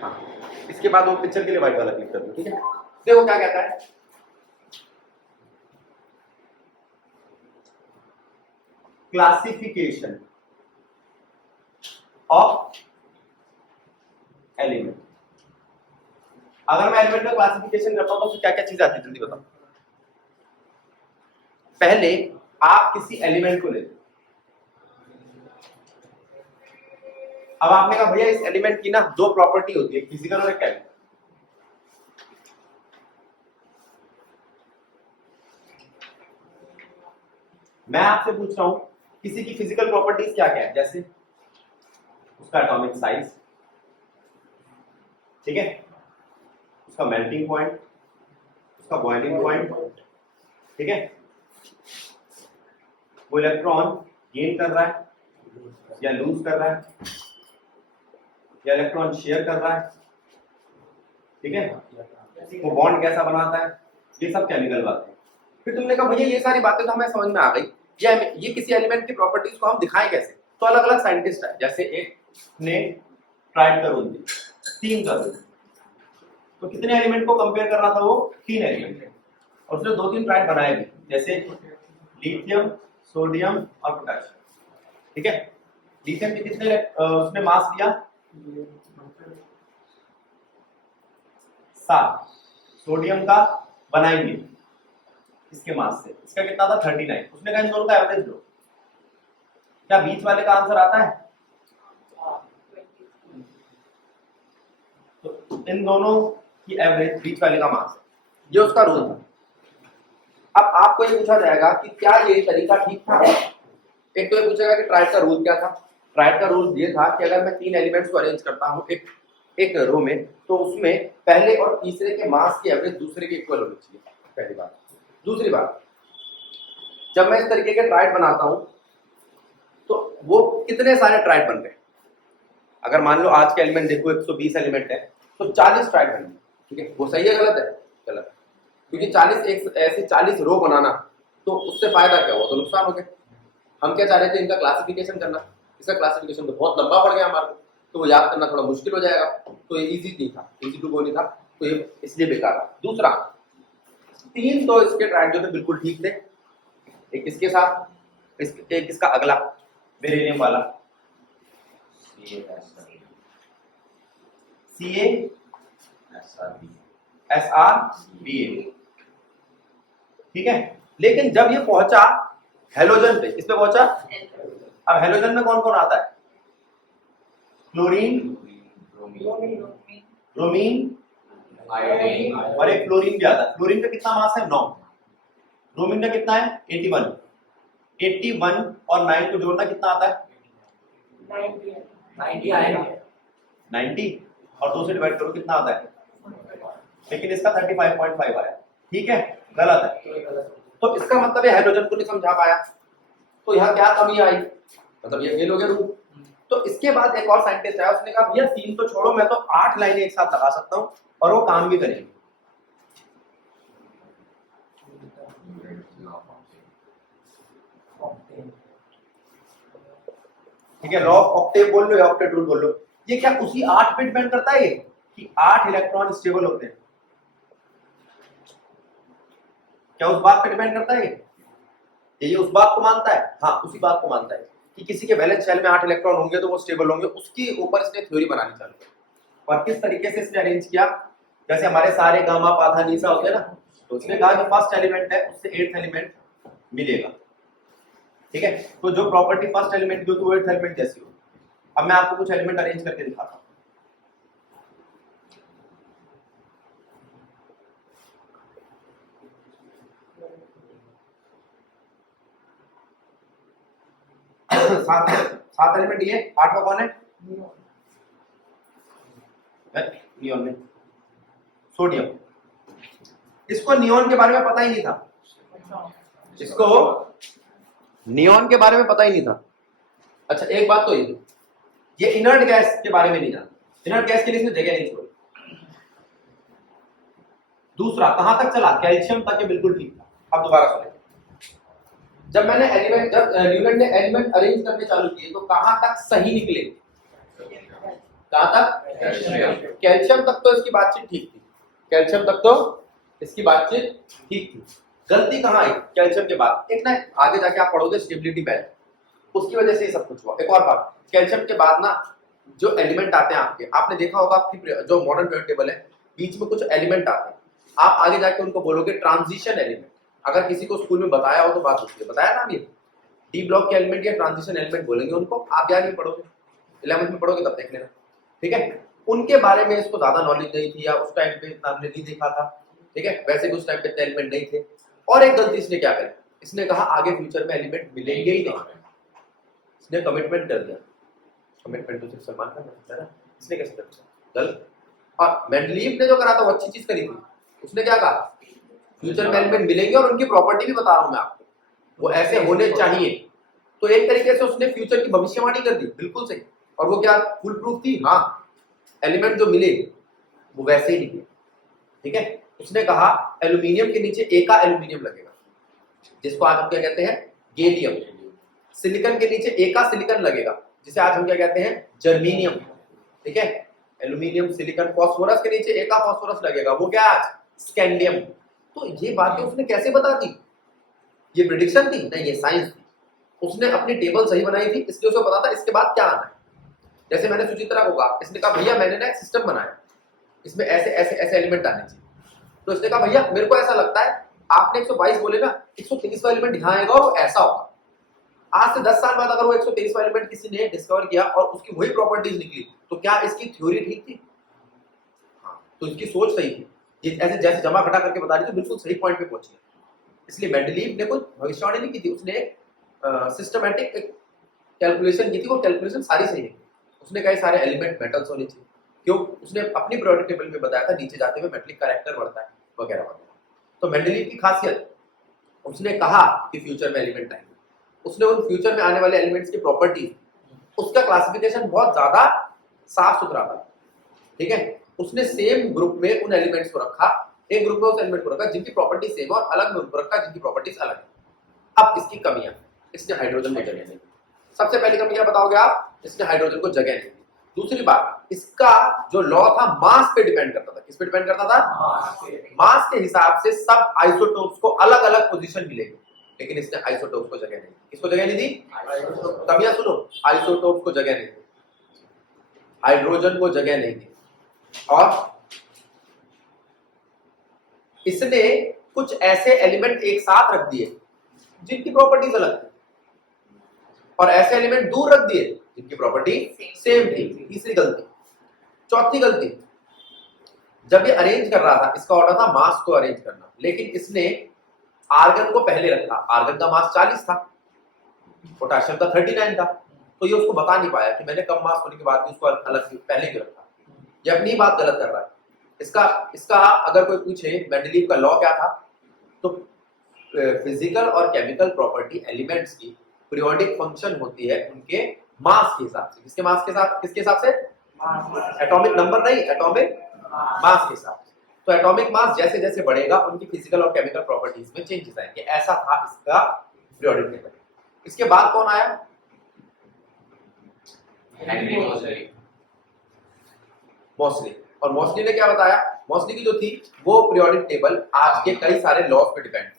हाँ, इसके बाद वो पिक्चर के लिए व्हाइट वाला क्लिक कर दो, ठीक है। देखो क्या कहता है, क्लासिफिकेशन ऑफ एलिमेंट। अगर मैं एलिमेंट का क्लासिफिकेशन करता हूं तो क्या क्या चीज आती है, जल्दी बताओ। पहले आप किसी एलिमेंट को ले लो। अब आपने कहा भैया इस एलिमेंट की ना दो प्रॉपर्टी होती है, फिजिकल और एक केमिकल। मैं आपसे पूछ रहा हूं किसी की फिजिकल प्रॉपर्टीज क्या क्या है, जैसे उसका एटॉमिक साइज, ठीक है, उसका मेल्टिंग पॉइंट, उसका बॉइलिंग पॉइंट, ठीक है, वो इलेक्ट्रॉन गेन कर रहा है या लूज कर रहा है, या इलेक्ट्रॉन शेयर कर रहा है, ठीक है, वो बॉन्ड कैसा बनाता है, ये सब केमिकल बातें। फिर तुमने कहा भैया ये सारी बातें तो हमें समझ में आ गई, ये किसी एलिमेंट की प्रॉपर्टीज को हम दिखाएं कैसे। तो अलग अलग साइंटिस्ट है, जैसे एक ने ट्राइड कर दी, 3 कर दी, तो कितने एलिमेंट को कंपेयर कर रहा था वो, 3 एलिमेंट, और उसने 2-3 ट्राइड बनाए भी, जैसे लिथियम, सोडियम और पोटेशियम, ठीक है। लिथियम के कितने उसने मास लिया, 7। सोडियम का बनाएंगे इसके मास से, इसका कितना था 39। उसने कहा इन दोनों का एवरेज लो, क्या बीच वाले का आंसर आता है, तो इन दोनों की एवरेज बीच वाले का मास है, ये उसका रूल था। अब आपको ये पूछा जाएगा कि क्या ये तरीका ठीक था। एक तो ये पूछेगा कि ट्राइड का रूल क्या था। ट्राइड का रूल ये था कि अगर मैं 3 एलिमेंट्स को अरेंज करता हूँ एक रो में, तो उसमें पहले और तीसरे के मास की एवरेज दूसरे के इक्वल होनी चाहिए, पहली बात। दूसरी बात, जब मैं इस तरीके के ट्राइड बनाता हूं तो वो कितने सारे ट्राइड बन गए। अगर मान लो आज के एलिमेंट देखो 120 एलिमेंट है, तो 40 ट्राइड बन गए, ठीक है। वो सही है गलत है, गलत, क्योंकि 40 ऐसे 40 रो बनाना, तो उससे फायदा क्या हुआ, तो नुकसान हो गया। हम क्या चाह रहे थे, इनका क्लासिफिकेशन करना, इसका क्लासिफिकेशन तो बहुत लंबा पड़ गया हमारे को, तो वो याद करना थोड़ा मुश्किल हो जाएगा, तो ये इजी नहीं था, इजी टू गो नहीं था, तो ये इसलिए बेकार था। दूसरा, 3 तो इसके ट्राइड जो थे बिल्कुल ठीक थे, एक इसके साथ, एक इसका अगला बेरिलियम वाला CaSrBa, ठीक है। लेकिन जब ये पहुंचा हेलोजन पे, किस पे पहुंचा, अब हेलोजन में कौन कौन आता है, क्लोरीन, ब्रोमीन और एक फ्लोरीन भी आता है। फ्लोरीन का कितना मास है, 9। ब्रोमीन का कितना है, 81। 81 और 9 को जोड़ना कितना आता है, 90, और 2 से डिवाइड करो कितना आता है, लेकिन इसका 35.5 आया, ठीक है, गलत है। तो इसका मतलब ये हाइड्रोजन को नहीं समझा पाया, तो यहाँ क्या कमी आई, मतलब ये फेल हो गया रूल। तो इसके बाद एक और साइंटिस्ट आया, उसने कहा भैया 3 तो छोड़ो, मैं तो 8 लाइनें एक साथ लगा सकता हूँ और वो काम भी करेंगे। ठीक है, लॉ ऑफ ऑक्टेव बोल लो या ऑक्टेट रूल बोल लो, ये क्या उसी 8 पे डिपेंड करता है कि 8 इलेक्ट्रॉन स्टेबल होते हैं, क्या उस बात पे डिपेंड करता है ये उस बात को मानता है, हाँ उसी बात को मानता है कि किसी के वैलेंस शेल में 8 इलेक्ट्रॉन होंगे तो वो स्टेबल होंगे, उसके ऊपर इसने थ्योरी बनानी चालू की। और किस तरीके से इसने अरेंज किया, जैसे हमारे सारे गामा पाथा नीसा होते हैं ना, तो उसने कहा जो फर्स्ट एलिमेंट है उससे 8th एलिमेंट मिलेगा, ठीक है। तो जो प्रॉपर्टी फर्स्ट एलिमेंट की तो 8th एलिमेंट जैसी हो। अब मैं आपको कुछ एलिमेंट अरेंज करके दिखाता हूं। सात एलिमेंट ये, 8वां कौन है, नियोन में सोडियम। इसको नियोन के बारे में पता ही नहीं था, इसको नियोन के बारे में पता ही नहीं था। अच्छा एक बात तो ये इनर्ट गैस के बारे में नहीं जानता, इनर्ट गैस के लिए इसने जगह नहीं छोड़ी। दूसरा कहां तक चला, कैल्शियम तक, ये बिल्कुल ठीक था। अब दोबारा सुनिए, जब न्यूटन ने एलिमेंट अरेंज करने चालू किए तो कहां तक सही निकले, कहां तक? कैल्शियम तक तो इसकी बातचीत ठीक थी, कैल्शियम तक तो इसकी बातचीत ठीक थी। गलती कहां आई कैल्शियम के बाद? एक ना आगे जाके आप पढ़ोगे स्टेबिलिटी बैलेंस, उसकी वजह से ये सब कुछ हुआ। एक और बात, कैल्शियम के बाद ना जो एलिमेंट आते हैं आपके, आपने देखा होगा आपकी जो मॉडर्न पीरियोडिक टेबल है, बीच में कुछ एलिमेंट आते हैं, आप आगे जाके उनको बोलोगे ट्रांजिशन एलिमेंट। अगर किसी को स्कूल में बताया हो तो बात होती है, बताया ना अभी, डी ब्लॉक के एलिमेंट या ट्रांजिशन एलिमेंट बोलेंगे उनको, आप याद नहीं पढ़ोगे, 11th में पढ़ोगे तब देख लेना, ठीक है। उनके बारे में इसको ज्यादा नॉलेज नहीं थी या उस टाइम पे इतना हमने नहीं देखा था, ठीक है। वैसे भी उस टाइम पे एलिमेंट नहीं थे। और एक गलती इसने क्या करी, इसने कहा आगे फ्यूचर में एलिमेंट मिलेंगे ही नहीं, इसने कमिटमेंट कर दिया। कमिटमेंट तो सिर्फ सलमान खान कर सकता है ना, इसने कैसे कर दिया? गलत। और मेंडलीव ने जो करा था वो अच्छी चीज करी थी, उसने क्या कहा फ्यूचर में एलिमेंट मिलेंगे और उनकी प्रॉपर्टी भी बता रहा हूं मैं आपको, वो ऐसे होने चाहिए। तो एक तरीके से उसने फ्यूचर की भविष्यवाणी कर दी, बिल्कुल सही। और वो क्या फुल प्रूफ थी? हाँ, एलिमेंट जो मिले वो वैसे ही निकले, ठीक है। उसने कहा एल्यूमिनियम के नीचे ए का एल्यूमिनियम लगेगा, जिसको आज हम क्या कहते हैं? गैलियम। सिलिकॉन के नीचे ए का सिलिकॉन लगेगा, जिसे आज हम क्या कहते हैं? जर्मेनियम, ठीक है। एल्यूमिनियम, सिलिकॉन, फास्फोरस के नीचे ए का फास्फोरस लगेगा, वो क्या आज? स्कैंडियम। तो ये बातें उसने कैसे बता दी? ये प्रेडिक्शन थी? नहीं, ये साइंस थी। उसने अपनी टेबल सही बनाई थी, इसलिए उसे पता था इसके बाद क्या आना है। जैसे मैंने सुचित्रा को कहा, इसने कहा भैया मैंने ना एक सिस्टम बनाया, इसमें ऐसे ऐसे ऐसे एलिमेंट आने चाहिए। तो इसने कहा भैया मेरे को ऐसा लगता है आपने 122 बोले ना, 123 का एलिमेंट यहाँ आएगा और वो ऐसा होगा। आज से 10 साल बाद अगर वो 123 का एलिमेंट किसी ने डिस्कवर किया और उसकी वही प्रॉपर्टीज निकली, तो क्या इसकी थ्योरी ठीक थी? हाँ, तो इसकी सोच सही थी। ये ऐसे जैसे जमा घटा करके बता रही थी, बिल्कुल सही पॉइंट पे पहुंची है। इसलिए मेंडलीव ने कोई भविष्यवाणी नहीं की थी, उसने सिस्टमैटिक कैलकुलेशन की थी, वो कैलकुलेशन सारी सही है। उसने कहा सारे एलिमेंट मेटल्स होने चाहिए, क्यों? उसने अपनी पीरियोडिक टेबल में बताया था नीचे जाते हुए मेटलिक कैरेक्टर बढ़ता है वगैरह वगैरह। तो मेंडलीव की खासियत, उसने कहा कि फ्यूचर में एलिमेंट आएंगे, उसने उन फ्यूचर में आने वाले एलिमेंट्स की प्रॉपर्टीज, उसका क्लासिफिकेशन बहुत ज्यादा साफ सुथरा था, ठीक है। उसने सेम ग्रुप में उन एलिमेंट्स को रखा, एक ग्रुप में उस एलिमेंट को रखा जिनकी प्रॉपर्टी सेम है, और अलग ग्रुप को रखा जिनकी प्रॉपर्टीज अलग है। अब इसकी कमियां, इसने हाइड्रोजन को जगह नहीं दी। सबसे पहली कमी क्या बताओगे आप? इसने हाइड्रोजन को जगह नहीं दी। दूसरी बात, इसका जो लॉ था मास पे डिपेंड करता था। किस पे डिपेंड करता था? मास के हिसाब से सब आइसोटोप्स को अलग अलग पोजीशन मिलेगी, लेकिन इसने आइसोटोप्स को जगह नहीं दी। किसको जगह नहीं दी? कमियां सुनो, आइसोटोप्स को जगह नहीं दी, हाइड्रोजन को जगह नहीं दी, और इसने कुछ ऐसे एलिमेंट एक साथ रख दिए जिनकी प्रॉपर्टीज अलग थी, और ऐसे एलिमेंट दूर रख दिए जिनकी प्रॉपर्टी सेम थी। तीसरी गलती। चौथी गलती, जब ये अरेंज कर रहा था, इसका ऑर्डर था मास को अरेंज करना, लेकिन इसने आर्गन को पहले रखा। आर्गन का मास 40 था, पोटेशियम का 39 था, तो ये उसको बता नहीं पाया कि मैंने कम मास होने के बाद भी उसको अलग पहले क्यों रखा। ये अपनी बात गलत कर रहा है। इसका अगर कोई पूछे मेंडलीव का लॉ क्या था, तो फिजिकल और केमिकल प्रॉपर्टी एलिमेंट्स की पीरियोडिक फंक्शन होती है उनके मास के हिसाब से। किसके मास के साथ? किसके हिसाब से? एटॉमिक नंबर नहीं, एटॉमिक मास के हिसाब से। तो एटॉमिक मास जैसे जैसे बढ़ेगा उनकी फिजिकल और केमिकल प्रॉपर्टीज में चेंजेस आएंगे। ऐसा था इसका पीरियोडिक टेबल। इसके बाद कौन आया? मॉसली। और मॉसली ने क्या बताया? मॉसली की जो थी वो पीरियोडिक टेबल आज के कई सारे लॉज पे डिपेंड।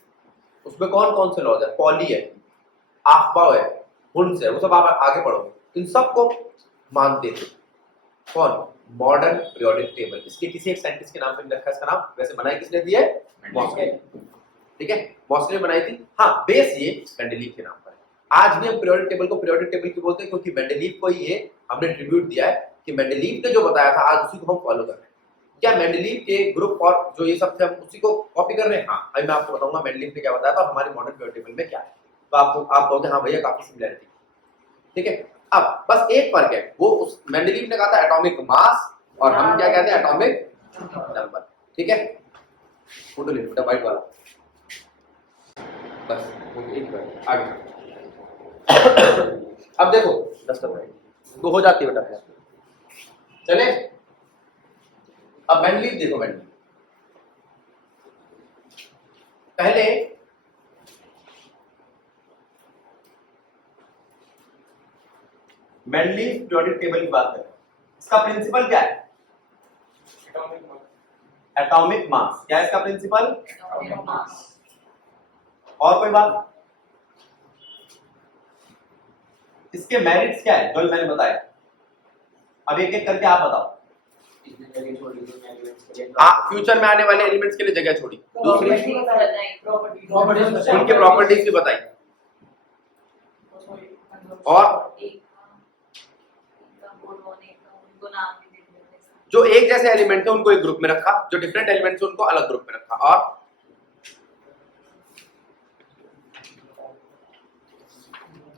उसमें कौन कौन से लॉज है? पॉली है, आफ्बाउ है, हुंस है, वो सब आप आगे पढ़ोगे। इन सबको मानते थे कौन? Modern periodic table. इसके किसी एक साइंटिस्ट के नाम पे रखा इसका नाम, वैसे बनाई किसने दी है? मॉसली, ठीक है, मॉसली ने बनाई थी। हाँ, बेस ये मेंडलीव के नाम पर है। आज भी हम पीरियोडिक टेबल को पीरियोडिक टेबल क्यों बोलते हैं? क्योंकि मेंडलीव को ये हमने ट्रिब्यूट दिया है कि मेंडलीव ने जो बताया था आज उसी को हम फॉलो कर रहे हैं। क्या मेंडलीव के ग्रुप और जो ये सब थे हम उसी को कॉपी कर रहे हैं? हाँ, अभी मैं आपको बताऊंगा मेंडलीव ने क्या बताया था और हमारे मॉडर्न पीरियोडिक टेबल में क्या है। तो आप कहोगे हाँ भैया काफी सिमिलरिटी, ठीक है। अब बस एक फर्क है, वो उस मेंडलीव ने कहा था एटॉमिक मास और हम क्या कहते हैं? एटॉमिक नंबर, ठीक है। फोटो ले बेटा वाइट वाला, बस एक बार आगे। अब देखो 10 तो हो जाती है बेटा, चले। अब मेंडलीव देखो, मेंडलीव पहले मेंडलीव पीरियोडिक टेबल की बात करें। इसका प्रिंसिपल क्या है? Atomic mass. क्या है इसका प्रिंसिपल? और कोई बात? इसके मेरिट्स क्या है जो मैंने बताया? अब एक एक करके आप बताओ। फ्यूचर में आने वाले एलिमेंट्स के लिए जगह छोड़ी। दूसरी उनके प्रॉपर्टीज भी बताई। और जो एक जैसे एलिमेंट थे उनको एक ग्रुप में रखा, जो डिफरेंट एलिमेंट्स उनको अलग ग्रुप में रखा। और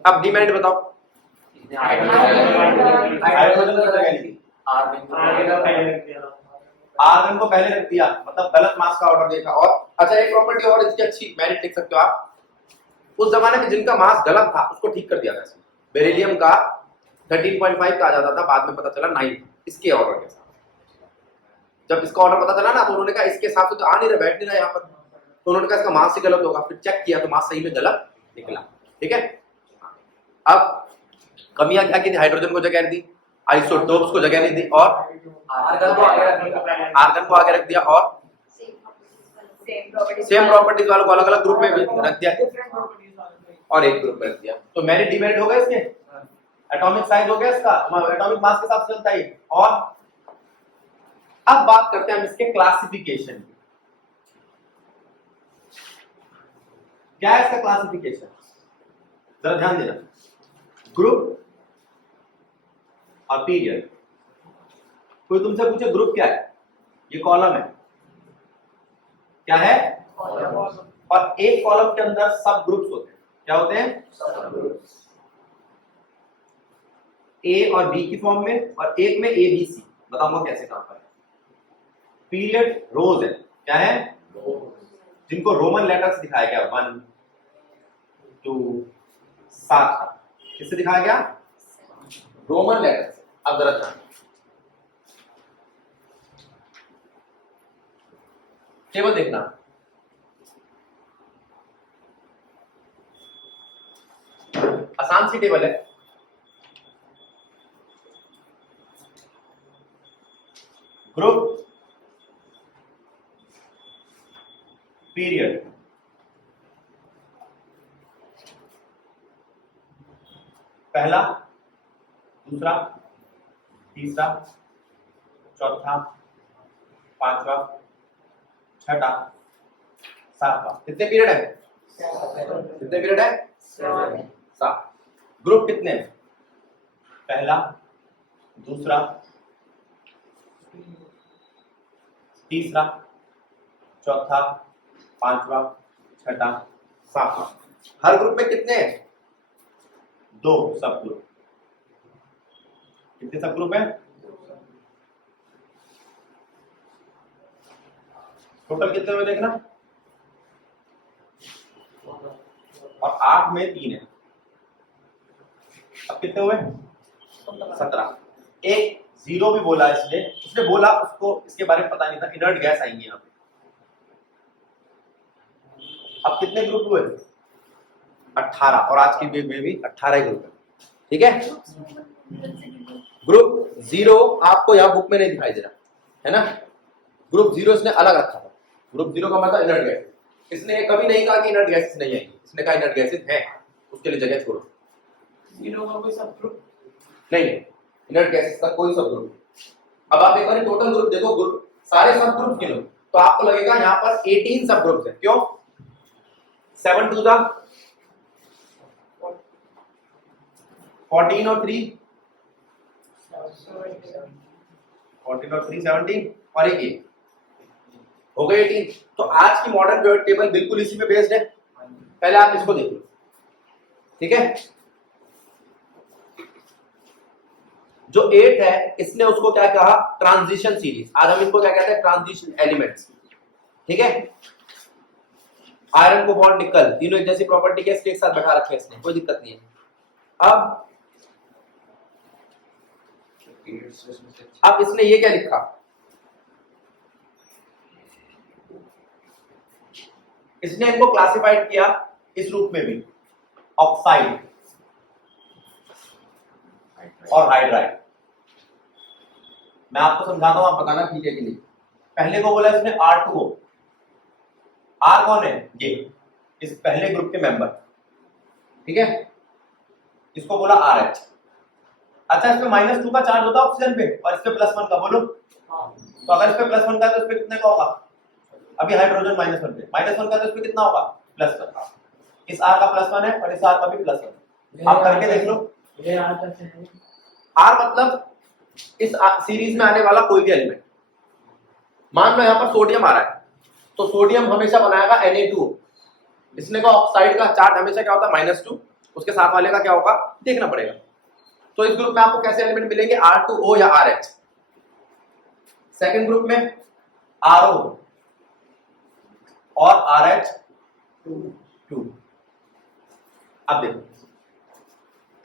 अब डिमेरिट बताओ। आर्गन को पहले रख दिया, मतलब गलत मास का ऑर्डर देखा। और अच्छा, एक प्रॉपर्टी और इसकी अच्छी मेरिट लिख सकते हो आप। उस जमाने में जिनका मास गलत था उसको ठीक कर दिया था। बेरिलियम का 13.5 कहा जाता था, बाद में पता चला 9 इसके ऑर्डर के साथ। जब इसका ऑर्डर पता चला ना तो उन्होंने कहा इसके हिसाब से तो आ नहीं रहा, बैठ नहीं रहा यहाँ पर, तो उन्होंने कहा इसका मास ही गलत होगा। फिर चेक किया तो मास सही में गलत निकला। ठीक है, अब कमियां क्या की थी? हाइड्रोजन को जगह दी, आइसोटोप्स को जगह नहीं दी, और आर्गन को आगे रख दिया, और सेम प्रॉपर्टीज वालों को अलग अलग ग्रुप में रख दिया और एक ग्रुप में रख दिया। तो मेरिट डिमेरिट हो गया इसके। एटॉमिक साइज हो गया इसका, एटॉमिक मास के साथ चलता है। और अब बात करते हैं हम इसके क्लासिफिकेशन की। क्या है इसका क्लासिफिकेशन? जरा ध्यान देना। ग्रुप और पीरियड। कोई तुमसे पूछे ग्रुप क्या है? ये कॉलम है। क्या है? और एक कॉलम के अंदर सब ग्रुप्स होते हैं। क्या होते हैं? सब ग्रुप्स। ए और बी की फॉर्म में, और एक में ए बी सी। बताऊंगा कैसे काम करें। पीरियड रोज है। क्या है? जिनको रोमन लेटर्स दिखाया गया, 1 2 7। किससे दिखाया गया? Roman letters. अब जरा ध्यान टेबल देखना। आसान सी टेबल है। ग्रुप, पीरियड, पहला, दूसरा, तीसरा, चौथा, पांचवा, छठा, सातवां। कितने पीरियड है? कितने पीरियड है? 7। ग्रुप कितने हैं? पहला, दूसरा, तीसरा, चौथा, पांचवा, छठा, सातवां। हर ग्रुप में कितने हैं? 2 सब ग्रुप। कितने सब ग्रुप हैं? टोटल कितने में देखना। और 8 में 3 है। अब कितने हुए? 17। एक 0 भी बोला इसलिए, उसने बोला उसको इसके बारे में पता नहीं था, इनर्ट गैस आएंगी यहाँ पे। अब कितने ग्रुप हुए? 18। और आज की में भी 18 ग्रुप है। ठीक है, ग्रुप 0 आपको यहाँ बुक में नहीं दिखाई दे रहा है ना। ग्रुप 0 इसने अलग रखा था। ग्रुप 0 का मतलब इनर्ट गैस। इसने कभी नहीं कहा कि इनर्ट गैसेस नहीं आएंगी, इसने कहा इनर्ट गैसेस है, उसके लिए जगह छोड़ो। 0 का कोई सब ग्रुप नहीं है, इनर्ट गैसेस का कोई सब ग्रुप। अब आप एक बार टोटल ग्रुप देखो, ग्रुप सारे सब ग्रुप गिनो तो आपको लगेगा यहाँ पर 18 सब ग्रुप्स है। क्यों? 7 2 जा 14 और 3 14 और 3 17 और एक 1 हो गए 18। तो आज की मॉडर्न पीरियड टेबल बिल्कुल इसी पे बेस्ड है। पहले आप इसको देखो। ठीक है, जो 8 है इसने उसको क्या कहा? Transition series. आज हम इनको क्या कहते हैं? Transition elements. ठीक है, आयरन को बॉन्ड निकल, तीनों एक जैसी प्रॉपर्टी के एक साथ बैठा रखे इसने, कोई दिक्कत नहीं है। अब इसने ये क्या लिखा? इसने इनको क्लासिफाइड किया इस रूप में भी, ऑक्साइड और हाइड्राइड। मैं आपको समझाता हूं, आप बताना ठीक है कि नहीं। पहले को बोला इसने R2O, R कौन है, ये इस पहले ग्रुप के मेंबर, ठीक है, इसको बोला RH। अच्छा, इसमें -2 का चार्ज होता है ऑक्सीजन पे और इस पे +1 का, बोलो। तो अगर इस पे +1 का है तो इस पे कितने का होगा, अभी हाइड्रोजन -1 पे, -1 का तो इस पे कितना होगा, +1। इस R का +1 है और इस R का भी +1। आप करके देख लो। ये R कैसे है? R मतलब इस सीरीज में आने वाला कोई भी एलिमेंट। मान लो यहाँ पर सोडियम आ रहा है, तो सोडियम हमेशा बनाएगा Na2O। इसने का ऑक्साइड का चार्ज हमेशा क्या होता है, -2। उसके साथ वाले का क्या होगा, देखना पड़ेगा। तो इस ग्रुप में आपको कैसे एलिमेंट मिलेंगे, R2O या RH। सेकंड ग्रुप में RO और RH2। अब देखो,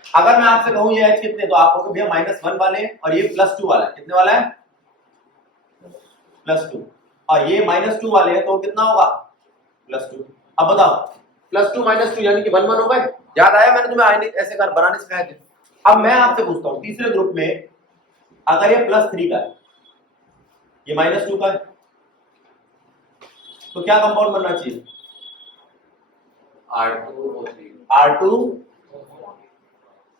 अगर मैं आपसे कहूं ये H कितने, तो आप कहोगे भैया -1 वाले हैं और ये +2 वाला है। कितने वाला है, +2। और ये -2 वाले हैं तो कितना होगा, +2। अब बताओ, +2 -2 यानी कि 1 1 हो गए। याद आया, मैंने तुम्हें आयनिक ऐसे कर बनाने सिखाए थे। अब मैं आपसे पूछता हूं, तीसरे ग्रुप में अगर ये +3 का है, ये -2 का है, तो क्या कंपाउंड बनना चाहिए, R2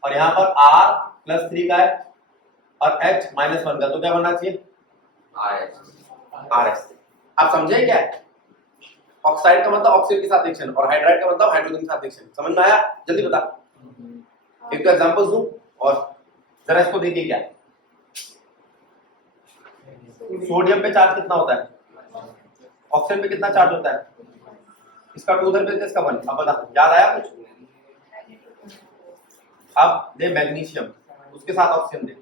और यहाँ पर R +3 का है और H -1 का, तो क्या बनना चाहिए, RH। आप समझे क्या है, ऑक्साइड का मतलब ऑक्सीजन के साथ रिएक्शन और हाइड्राइड का मतलब हाइड्रोजन के साथ रिएक्शन। समझ में आया, जल्दी बता। एक तो एग्जांपल्स दूं और जरा इसको देखिए क्या है। सोडियम पे चार्ज कितना होता है, ऑक्सीजन पे कितना चार्ज होता है, इसका 2 उधर पे इसका 1। अब बता, याद आया कुछ। अब दे मैग्नीशियम, उसके साथ ऑक्सीजन दे,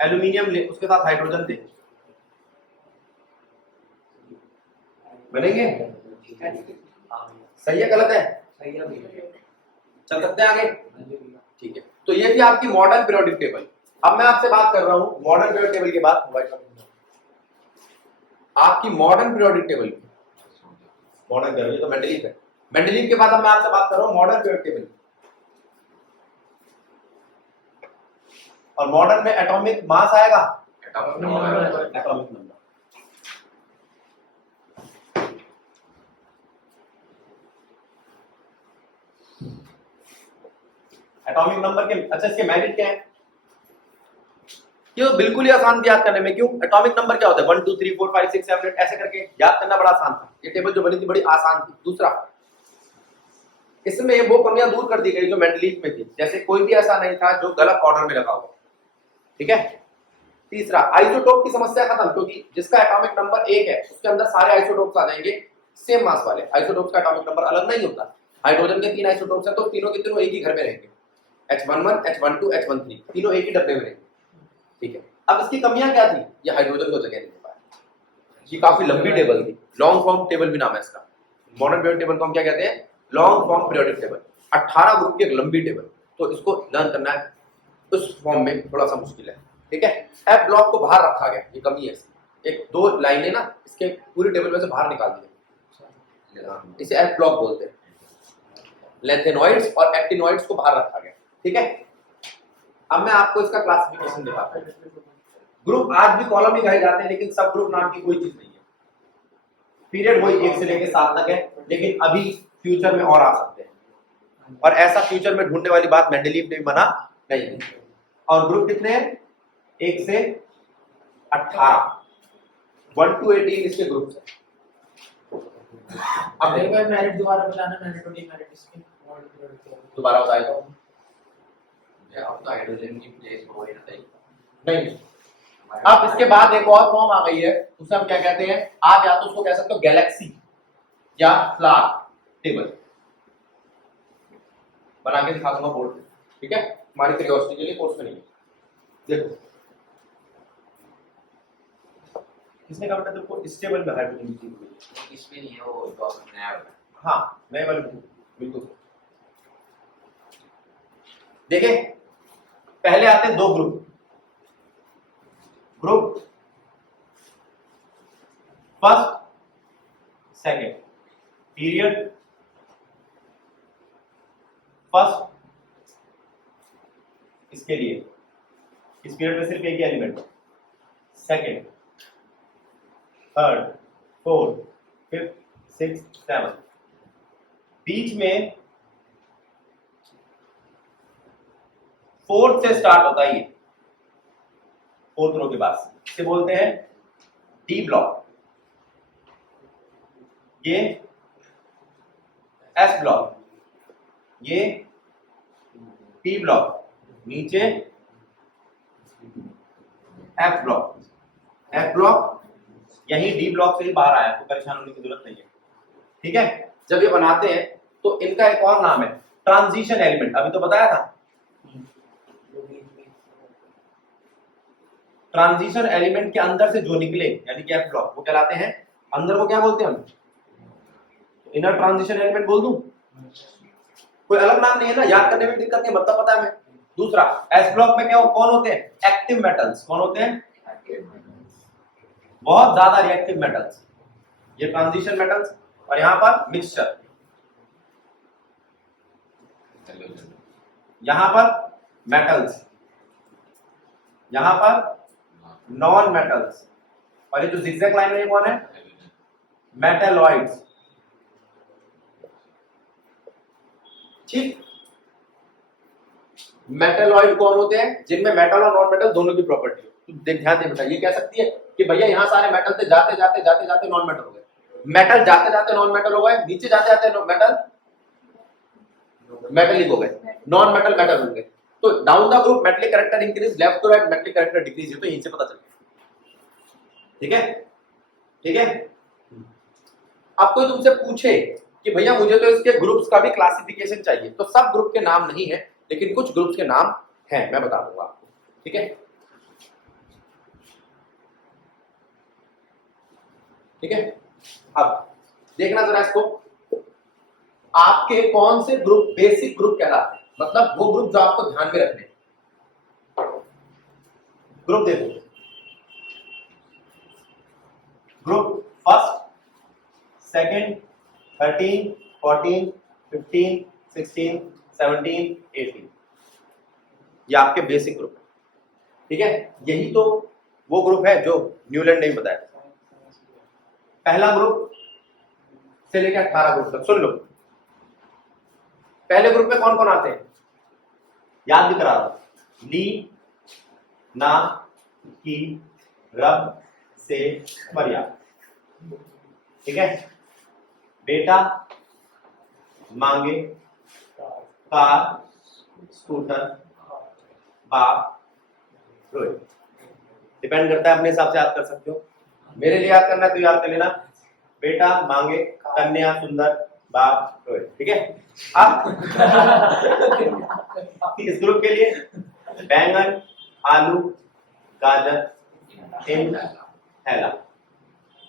एल्यूमिनियम ले, उसके साथ हाइड्रोजन दे, बनेंगे, सही है गलत है, चल सकते हैं आगे, ठीक है। तो ये थी आपकी मॉडर्न पीरियोडिक टेबल। अब मैं आपसे बात कर रहा हूं मॉडर्न पीरियोडिक टेबल के बाद, आपकी मॉडर्न पीरियोडिक टेबल, मॉडर्न कर रही तो मेंडलीव है, मेंडलीव के बाद अब मैं आपसे बात कर रहा हूं मॉडर्न पीरियोडिक टेबल। और मॉडर्न में एटॉमिक मास आएगा, एटॉमिक नंबर। एटॉमिक नंबर के, अच्छा इसके मेरिट क्या है, ये तो बिल्कुल ही आसान याद करने में। क्यों, एटॉमिक नंबर क्या होता है, 1 2 3 4 5 6 7 8 ऐसे करके याद करना बड़ा आसान था। ये टेबल जो बनी थी बड़ी आसान थी। दूसरा, इसमें वो कमियां दूर कर दी गई जो मेंडलीव में थी, जैसे कोई भी ऐसा नहीं था जो गलत ऑर्डर में रखा हुआ, ठीक है। तीसरा, आइसोटोप की समस्या खत्म, क्योंकि जिसका एटॉमिक नंबर 1 है उसके अंदर सारे आइसोटोप्स आ जाएंगे सेम मास वाले। आइसोटोप्स का एटॉमिक नंबर अलग नहीं होता। हाइड्रोजन के 3 आइसोटोप्स हैं तो तीनों के तीनों एक ही घर में रहेंगे, H11 H12 H13, तीनों एक ही डब्बे में रहेंगे, ठीक है। अब इसकी कमियां क्या थी, ये हाइड्रोजन को जगह नहीं दे पाया। ये काफी लंबी टेबल थी, लॉन्ग फॉर्म टेबल भी नाम है इसका। मॉडर्न पीरियोडिक टेबल को हम क्या कहते हैं, long form periodic table. 18 group की एक लंबी टेबल, तो इसको लर्न करना है उस फॉर्म में थोड़ा सा मुश्किल है, ठीक है। एफ ब्लॉक को बाहर रखा गया, ये कमी है इसकी। एक 2 लाइनें ना इसके पूरी टेबल में से बाहर निकाल दी, इसे एफ ब्लॉक बोलते हैं। लेंथेनॉइड्स और एक्टिनॉइड्स को बाहर रखा गया, ठीक है। अब मैं आपको इसका क्लासिफिकेशन दिखाता हूं। ग्रुप आज भी कॉलम ही कहे जाते हैं, लेकिन सब ग्रुप नाम की कोई चीज नहीं है। पीरियड वही 1 से लेकर 7 तक है, लेकिन अभी फ्यूचर में और आ सकते हैं, और ऐसा फ्यूचर में ढूंढने वाली बात मेंडलीव ने भी मना नहीं दी। और ग्रुप कितने हैं, 1 से 18, 1 to 18 इसके ग्रुप है। अब देखो मेरिट दोबारा बताना, मेरिट और डीमेरिट इसके दोबारा बताए तो अब तो हाइड्रोजन की प्लेस हो रही नहीं। अब इसके बाद एक और फॉर्म आ गई है, उसे हम क्या कहते हैं, आप या तो उसको कह सकते हो गैलेक्सी या फ्लावर टेबल। बना के दिखा दूंगा बोर्ड पे, ठीक है, हमारी क्यूरियोसिटी के लिए, कोर्स में नहीं है। देखो किसने कहा बेटा तुमको स्टेबल में हाइड्रोजन की चीज इसमें नहीं है, वो डॉक्टर नया वाला। हाँ नए वाले बिल्कुल। देखें, पहले आते हैं 2 group, group first second, period first इसके लिए इस पीरियड में सिर्फ एक ही element, second, third, fourth, fifth, six, seven, बीच में फोर्थ से स्टार्ट होता है ये, फोर्थ रो के पास, इसे बोलते हैं डी ब्लॉक, ये एस ब्लॉक, ये पी ब्लॉक, नीचे एफ ब्लॉक, एफ ब्लॉक यही डी ब्लॉक से ही बाहर आया, तो परेशान होने की जरूरत नहीं है। ठीक है, जब ये बनाते हैं तो इनका एक और नाम है ट्रांजिशन एलिमेंट, अभी तो बताया था। ट्रांजिशन एलिमेंट के अंदर से जो निकले यानी कि एफ ब्लॉक, वो कहलाते हैं, अंदर को क्या बोलते हैं हम, इनर ट्रांजिशन एलिमेंट बोल दूं, कोई अलग नाम नहीं है ना, याद करने में दिक्कत नहीं, मतलब पता है हमें। दूसरा एस ब्लॉक में क्या कौन होते हैं, एक्टिव मेटल्स, कौन होते हैं, बहुत ज्यादा रिएक्टिव मेटल्स, ये ट्रांजिशन मेटल्स, और यहां पर मिक्सचर, यहां पर मेटल्स, यहां पर नॉन मेटल्स, और ये जो जिगजैग लाइन है ये कौन है, मेटलॉइड्स। ठीक, मेटलॉइड कौन होते हैं, जिनमें मेटल और नॉन मेटल दोनों की प्रॉपर्टी हो। तो देख ध्यान दे बेटा, ये कह सकती है कि भैया यहाँ सारे मेटल थे, जाते जाते जाते जाते नॉन मेटल हो गए, मेटल जाते जाते नॉन मेटल हो गए, नीचे जाते जाते मेटल मेटलिक हो गए, नॉन मेटल मेटल हो गए। तो down the group metallic character increase, left to right metallic character decrease, ये तो यहीं से पता चल गया। ठीक है, ठीक है। अब कोई तुमसे पूछे कि भैया मुझे तो इसके ग्रुप्स का भी क्लासिफिकेशन चाहिए, तो सब ग्रुप के नाम नहीं है, लेकिन कुछ ग्रुप्स के नाम हैं, मैं बता दूंगा आपको। ठीक है, ठीक है। अब देखना जरा इसको, आपके कौन से ग्रुप बेसिक ग्रुप कहलाते हैं, मतलब वो ग्रुप जो आपको ध्यान में रखने। ग्रुप देखो, ग्रुप फर्स्ट, सेकंड, 13, 14, 15, 16, 17, 18, ये आपके बेसिक ग्रुप है। ठीक है, यही तो वो ग्रुप है जो न्यूलैंड ने बताया। पहला ग्रुप से लेकर 18 ग्रुप तक सुन लो। पहले ग्रुप में कौन कौन आते हैं, याद भी करा रहा हूं, ली, ना, की, रब, से, फरियाद। ठीक है, बेटा, मांगे, कार, स्कूटर, बाप, रोहित। डिपेंड करता है, अपने हिसाब से याद कर सकते हो, मेरे लिए याद करना है तो याद कर लेना, बेटा, मांगे, कन्या, सुंदर, बाप, रोहित। ठीक है। अब इस ग्रुप के लिए बैंगन, आलू, गाजर, हिंद, हैला,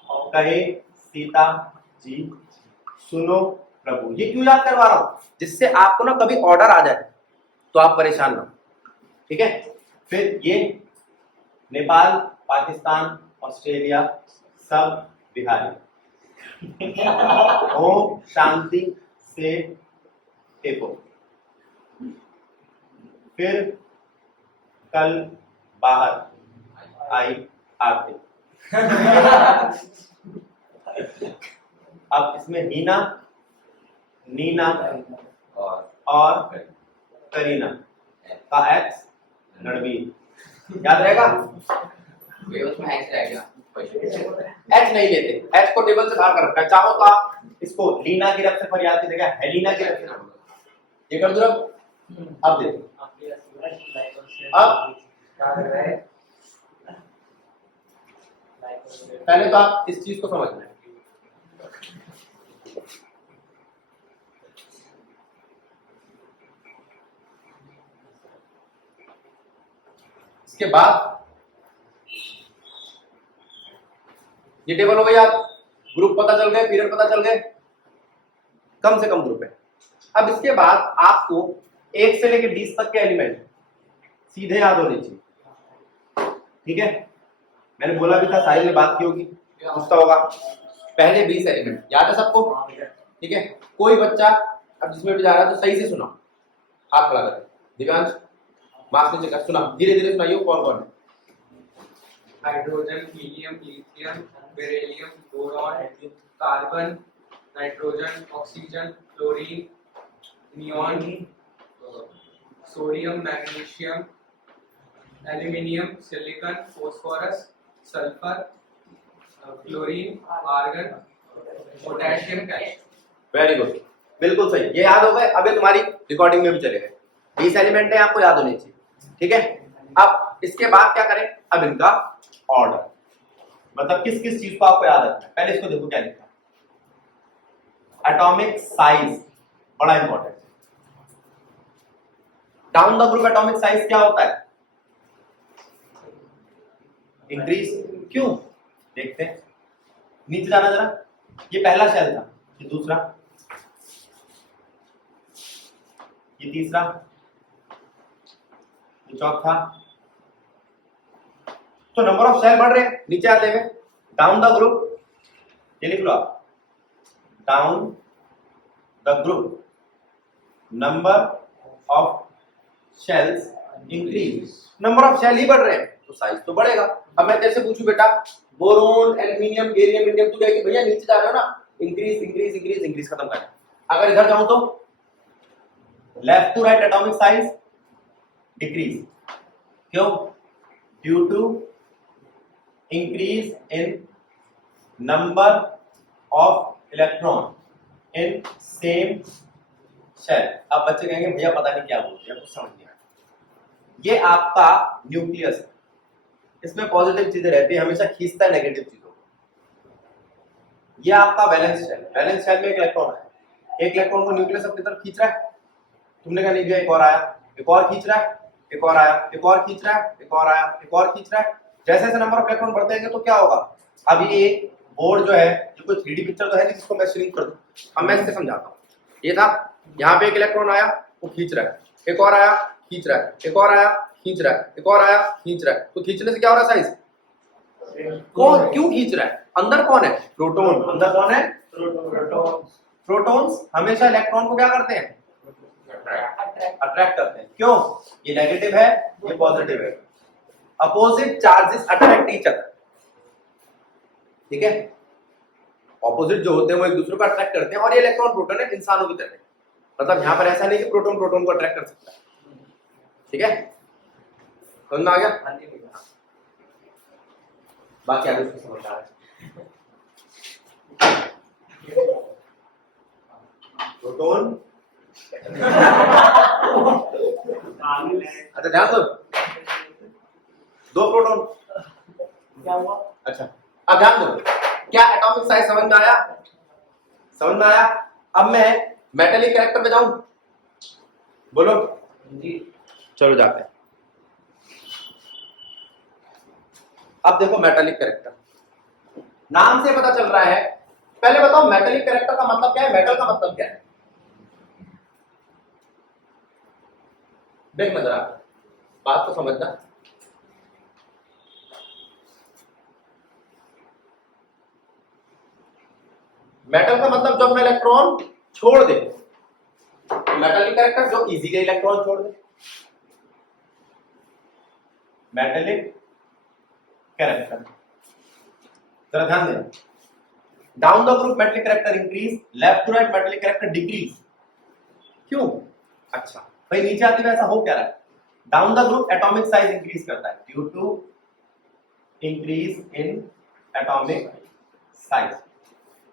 कहे सीता जी, सुनो प्रभु। ये क्यों याद करवा रहा हूं, जिससे आपको ना कभी ऑर्डर आ जाए तो आप परेशान ना। ठीक है, फिर ये नेपाल, पाकिस्तान, ऑस्ट्रेलिया, सब बिहारी। ओम शांति से देखो, फिर कल बाहर आई आरती। अब इसमें हीना, नीना और करीना का एक्स रणबीर। याद रहेगा, उसमें एक्स रहेगा, एच नहीं लेते, एच को टेबल से बाहर कर रखा है। चाहो तो आप इसको लीना की रफ से फरियाद की जगह हेलीना की रफ से ये कर दो। अब देखो, अब पहले तो आप इस चीज को समझना है, इसके बाद ये टेबल हो गई, आप ग्रुप पता चल गए, पीरियड पता चल गए, कम से कम ग्रुप है। अब इसके बाद आपको 1 से लेकर 20 तक के एलिमेंट सीधे याद होने चाहिए। ठीक है, मैंने बोला भी था, साहिल ने बात की होगी, पूछता होगा। पहले 20 एलिमेंट याद है सबको। ठीक है, कोई बच्चा अब जिसमें भी जा रहा है तो सही से सुना, हाथ खड़ा करके। दिव्यांश मार्क्स नीचे कर, सुना धीरे धीरे सुनाइए कौन कौन है। Hydrogen, helium, lithium, beryllium, boron, carbon, nitrogen, oxygen, chlorine, neon, sodium, magnesium, aluminium, silicon, phosphorus, sulphur, chlorine, argon, potassium, calcium. Very good, बिल्कुल सही, ये याद हो गए। अभी तुम्हारी रिकॉर्डिंग में भी चले गए, 20 एलिमेंट है, आपको याद होने चाहिए, ठीक है। अब इसके बाद क्या करें, अब इनका ऑर्डर, मतलब किस किस चीज को आपको याद रखना है। पहले इसको देखो क्या लिखा है, एटॉमिक साइज, बड़ा important. Down the group atomic size क्या होता है, इंक्रीज, क्यों देखते हैं, नीचे जाना जरा। ये पहला शेल था, ये दूसरा, ये तीसरा, ये चौथा। तो नंबर ऑफ शेल बढ़ रहे हैं नीचे आते हुए। डाउन द ग्रुप, ये लिख लो आप, down the group number of shells increase, number of shell ही बढ़ रहे हैं तो साइज तो बढ़ेगा। अब मैं तेरे से पूछूं बेटा, बोरोन, एल्यूमिनियम, बेरियम, इंडियम, तू कहेगी भैया नीचे जा रहे हो ना, इंक्रीज इंक्रीज इंक्रीज इंक्रीज खत्म कर। अगर इधर जाऊं तो left to right atomic size decrease, क्यों, due to increase in number of electron in same shell. अब बच्चे कहेंगे भैया पता नहीं क्या बोल रहे हैं, कुछ समझ नहीं आया। ये आपका न्यूक्लियस है, इसमें पॉजिटिव चीजें रहती है, हमेशा खींचता है नेगेटिव चीजों को। ये आपका वैलेंस शेल, वैलेंस शेल में एक इलेक्ट्रॉन है, एक इलेक्ट्रॉन को न्यूक्लियस अपनी तरफ खींच रहा है, तुमने कहा नहीं भैया एक और आया, एक और खींच रहा है, एक और आया, एक और खींच रहा है, एक और आया, एक और खींच रहा है। जैसे जैसे नंबर ऑफ इलेक्ट्रॉन बढ़ते हैं तो क्या होगा, अब ये बोर्ड जो है, जो कोई 3D पिक्चर तो है नहीं जिसको मैं श्रिंक कर दूं, अब मैं इससे समझाता हूँ। ये था, यहाँ पे एक इलेक्ट्रॉन आया, वो खींच रहा है, एक और आया, खींच रहा है, एक और आया, खींच रहा है, एक और आया, खींच रहा है। तो खींचने से क्या हो रहा है, साइज कौन क्यों खींच रहा है, अंदर कौन है, प्रोटॉन, अंदर कौन है, प्रोटॉन्स हमेशा इलेक्ट्रॉन को क्या करते हैं, अट्रैक्ट करते हैं। क्यों, ये नेगेटिव है, ये पॉजिटिव है, opposite charges attract each other, ठीक है। ऑपोजिट जो होते हैं वो एक दूसरे को अट्रैक्ट करते हैं, और ये इलेक्ट्रॉन प्रोटॉन है इंसानों की तरह, मतलब यहाँ पर ऐसा नहीं कि प्रोटॉन प्रोटॉन को अट्रैक्ट कर सकता है, ठीक है, समझ में आ गया। बाकी आगे उसको समझ आ रहा है, प्रोटॉन अच्छा ध्यान दो, दो प्रोटॉन, क्या हुआ? अच्छा अब ध्यान दो, क्या एटॉमिक साइज समझ में आया, समझ में आया। अब मैं मेटेलिक कैरेक्टर पे जाऊं, बोलो जी, चलो जाते हैं। अब देखो मेटेलिक कैरेक्टर, नाम से पता चल रहा है। पहले बताओ मेटेलिक कैरेक्टर का मतलब क्या है, मेटल का मतलब क्या है, देखना जरा, बात को समझना। मेटल का मतलब जो अपना इलेक्ट्रॉन छोड़ दे, मेटेलिक कैरेक्टर जो इजीली इलेक्ट्रॉन छोड़ दे, मेटेलिक कैरेक्टर। जरा ध्यान दें, down the group metallic character increase, left to right metallic character decrease, क्यों, अच्छा भाई नीचे आते हुए ऐसा हो क्या रहा है, down the group atomic size increase करता है due to increase in atomic size.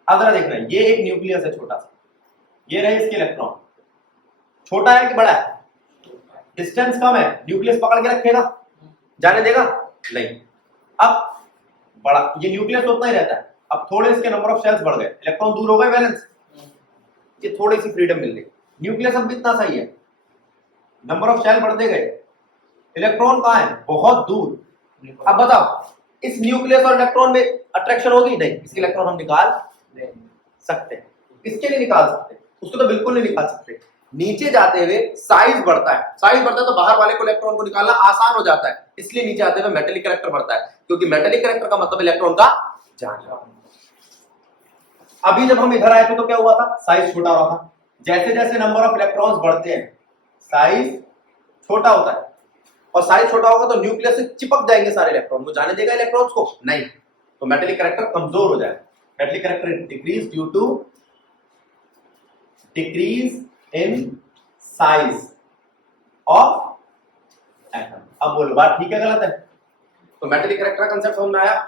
अब जरा देखना, ये एक न्यूक्लियस है छोटा सा, ये रहे इसके इलेक्ट्रॉन, छोटा है कि बड़ा है, डिस्टेंस कम है, न्यूक्लियस पकड़ के रखेगा, जाने देगा नहीं। अब बड़ा, ये न्यूक्लियस तो उतना ही रहता है, अब थोड़े इसके नंबर ऑफ शेल्स बढ़ गए, इलेक्ट्रॉन दूर हो गए वैलेंस, ये थोड़ी सी फ्रीडम मिल गई, न्यूक्लियस अब इतना सही है, नंबर ऑफ शेल बढ़ते गए, इलेक्ट्रॉन कहाँ है, बहुत दूर। अब बताओ इस न्यूक्लियस और इलेक्ट्रॉन में अट्रैक्शन होगी नहीं, इसके इलेक्ट्रॉन हम निकाल सकते हैं, इसके नहीं निकाल सकते, उसको तो बिल्कुल नहीं निकाल सकते। नीचे जाते हुए साइज बढ़ता है, साइज बढ़ता है तो बाहर वाले को इलेक्ट्रॉन को निकालना आसान हो जाता है, इसलिए नीचे आते हुए मेटेलिक कैरेक्टर बढ़ता है, क्योंकि मेटेलिक कैरेक्टर का मतलब इलेक्ट्रॉन का जाना। अभी जब हम इधर आए थे तो क्या हुआ था, साइज छोटा हुआ था, जैसे जैसे नंबर ऑफ इलेक्ट्रॉन्स बढ़ते हैं साइज छोटा होता है, और साइज छोटा होगा तो न्यूक्लियस से चिपक जाएंगे सारे इलेक्ट्रॉन, वो जाने देगा इलेक्ट्रॉन्स को नहीं, तो मेटेलिक कैरेक्टर कमजोर हो जाएगा। Metallic character decrease due to decrease in size of atom. अब बोलो बात ठीक है गलत है? तो मेटेलिक कैरेक्टर का कंसेप्ट समझ में आया?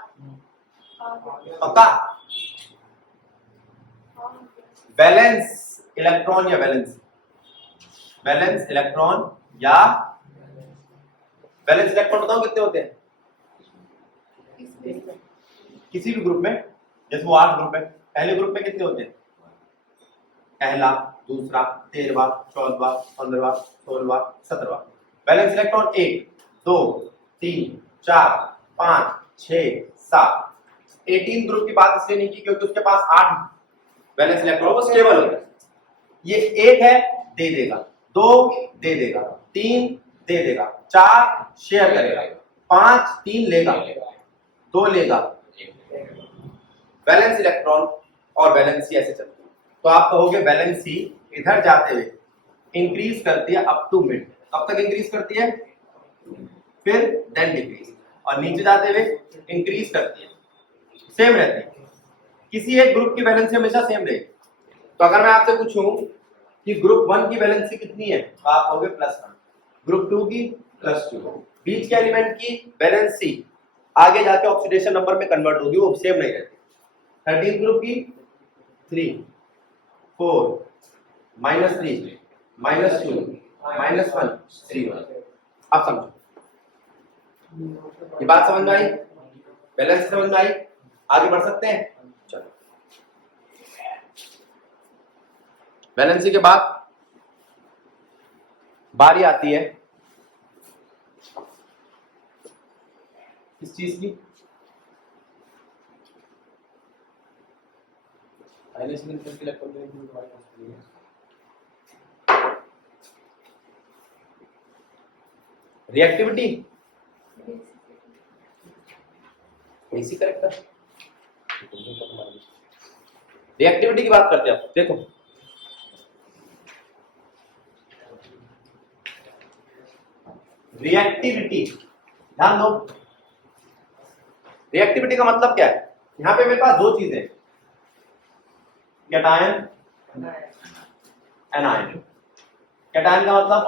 पक्का? वैलेंस इलेक्ट्रॉन या वैलेंस, वैलेंस इलेक्ट्रॉन या वैलेंस इलेक्ट्रॉन बताओ कितने होते हैं किसी भी ग्रुप में? जैसे वो 8 ग्रुप है, पहले ग्रुप में कितने होते हैं? पहला, दूसरा, 13वां, 14वां, 15वां, 16वां, 17वां। Valence electron 1 2 3 4 5 6 7। 18 ग्रुप की बात इसलिए नहीं की क्योंकि उसके पास 8 वैलेंस इलेक्ट्रॉन वो स्टेबल हो गया। ये 1 है दे देगा, 2 दे देगा, 3 दे देगा, 4 शेयर करेगा, 5 3 लेगा, 2 लेगा। वैलेंस इलेक्ट्रॉन और वैलेंसी ऐसे चलती है। तो आप कहोगे वैलेंसी इधर जाते हुए इंक्रीज करती है अप टू मिड। कब तक इंक्रीज करती है? फिर देन डिक्रीज, और नीचे जाते हुए इंक्रीज करती है, सेम रहती है। किसी एक ग्रुप की वैलेंसी हमेशा सेम रहेगी। तो अगर मैं आपसे पूछूं कि ग्रुप 1 की वैलेंसी कितनी है, तो आप कहोगे +1, ग्रुप 2 की +2। बीच के एलिमेंट की वैलेंसी आगे जाके ऑक्सीडेशन नंबर में कन्वर्ट होगी, वो सेम नहीं रहती। 13 ग्रुप की 3 4 -3 -2 -1 3। अब समझो, ये बात समझ में आई? बैलेंस समझ में आई? आगे बढ़ सकते हैं? चलो, बैलेंसी के बाद बारी आती है किस चीज की? रिएक्टिविटी, इसी करेक्टर रिएक्टिविटी की बात करते हैं। देखो रिएक्टिविटी, ध्यान दो, रिएक्टिविटी का मतलब क्या है? यहां पे मेरे पास 2 चीजें, कैटायन एनायन। कैटायन का मतलब,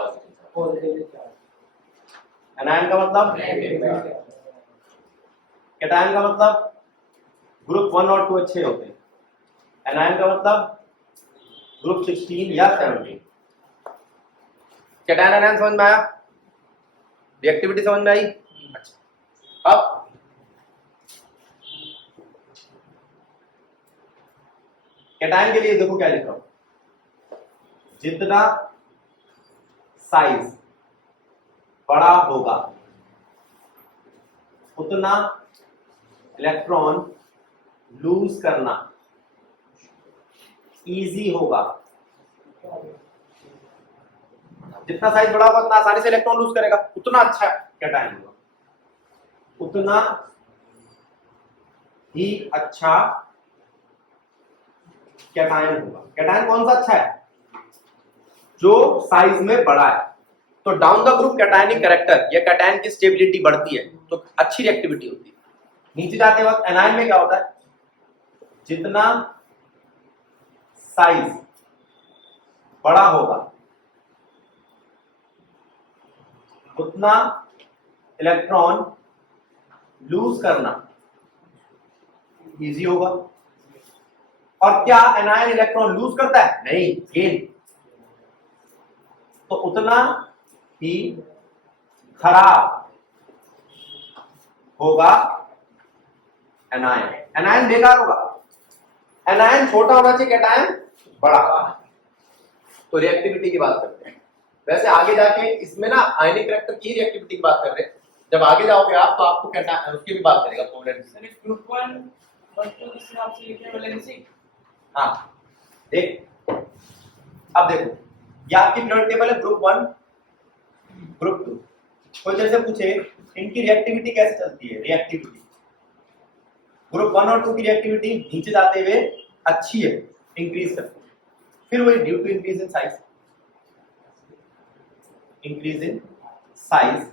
एनायन का मतलब, कैटायन का मतलब ग्रुप 1 और 2 अच्छे होते हैं, एनायन का मतलब ग्रुप 16 या 17। कैटायन एनायन समझ में आया? रिएक्टिविटी समझ में आई? अच्छा, अब कैटायन के लिए देखो क्या लिखा हूं, जितना साइज बड़ा होगा उतना इलेक्ट्रॉन लूज करना इजी होगा। जितना साइज बड़ा होगा उतना आसानी से इलेक्ट्रॉन लूज करेगा, उतना अच्छा कैटायन होगा, उतना ही अच्छा कैटायन होगा। कैटायन कौन सा अच्छा है? जो साइज में बड़ा है। तो down the group cationic character या कैटायन की स्टेबिलिटी बढ़ती है तो अच्छी रिएक्टिविटी होती है। नीचे जाते वक्त एनायन में क्या होता है? जितना साइज बड़ा होगा उतना इलेक्ट्रॉन लूज करना इजी होगा। और क्या एनायन इलेक्ट्रॉन लूज करता है? नहीं, गेन। तो उतना ही खराब होगा एनायन। एनायन बेकार होगा, एनायन छोटा होना चाहिए, कैटायन बड़ा। तो रिएक्टिविटी की बात करते हैं। वैसे आगे जाके इसमें ना आयनिक कैरेक्टर की रिएक्टिविटी की बात कर रहे हैं। जब आगे जाओगे आप तो आपको कैटायन उसकी भी बात करेगा, कोवैलेंसी। ग्रुप 1 और 2 किस नाम से लिखे हैं? वैलेंसी। हाँ देख, अब देखो ये आपकी पीरियोडिक टेबल है, ग्रुप 1 ग्रुप 2। कोई जैसे पूछे इनकी रिएक्टिविटी कैसे चलती है? रिएक्टिविटी ग्रुप 1 और 2 की रिएक्टिविटी नीचे जाते हुए अच्छी है, इंक्रीज करती है। फिर वही due to increase in size, increase in size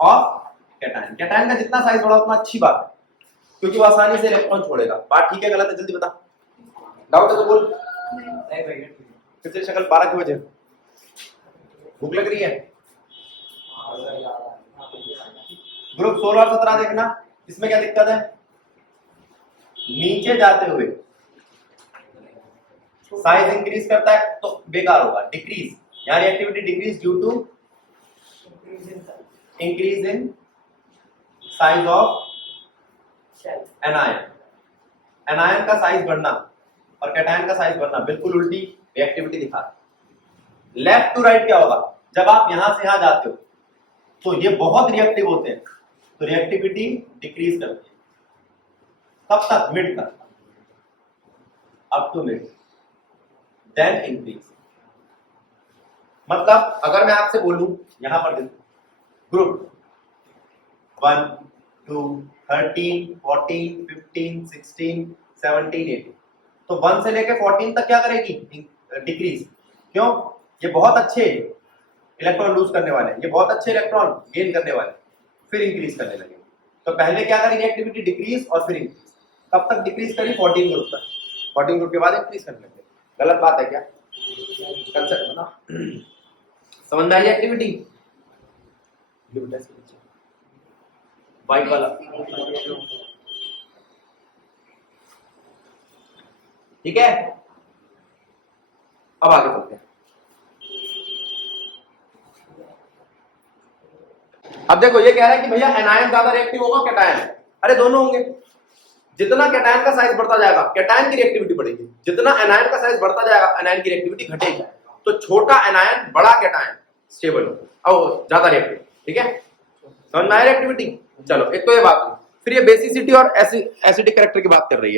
of cation. Cation का जितना साइज बड़ा उतना अच्छी बात है, क्योंकि वो आसानी से इलेक्ट्रॉन छोड़ेगा। बात ठीक है गलत है जल्दी बता, डाउट है तो बोल। फिर से शक्ल 12 की वजह भूख लग रही है। ग्रुप 16 और 17 देखना, इसमें क्या दिक्कत है? नीचे जाते हुए साइज इंक्रीज करता है तो बेकार होगा, डिक्रीज, यानी activity decrease due to increase in size of anion. Anion का साइज बढ़ना और कैटायन का साइज बढ़ना बिल्कुल उल्टी रिएक्टिविटी दिखा। लेफ्ट टू राइट क्या होगा? जब आप यहां से यहां जाते हो तो ये बहुत रिएक्टिव होते हैं, तो रिएक्टिविटी डिक्रीज करती है। कब तक? मिड तक, up to mid, then increase. मतलब अगर मैं आपसे बोलूं यहां पर ग्रुप 1 2 13 14 15 16 17 18, तो 1 से लेकर 14 तक क्या करेगी? डिक्रीज। क्यों? ये बहुत अच्छे इलेक्ट्रॉन लूज करने वाले हैं, ये बहुत अच्छे इलेक्ट्रॉन गेन करने वाले, फिर इंक्रीज करने लगे। तो पहले क्या करेगी? एक्टिविटी डिक्रीज और फिर इंक्रीज। कब तक डिक्रीज करी? 14 ग्रुप तक। 14 ग्रुप के बाद इंक्रीज करने लगे। गलत बात है क्या? कंसेप्ट ना समझ में आई एक्टिविटी? वाइट वाला ठीक है। अब आगे बढ़ते हैं। अब देखो ये कह रहा है कि भैया एनायन ज्यादा रिएक्टिव होगा कैटायन? अरे दोनों होंगे। जितना कैटायन का साइज बढ़ता जाएगा कैटायन की रिएक्टिविटी बढ़ेगी, जितना एनायन का साइज बढ़ता जाएगा एनायन की रिएक्टिविटी घटेगी। तो छोटा एनायन बड़ा कैटायन स्टेबल और ज्यादा रिएक्टिव। ठीक है, समझ में आया रिएक्टिविटी? चलो एक तो ये बात हुई। फिर ये बेसिसिटी और एसिडिक कैरेक्टर की बात कर रही है।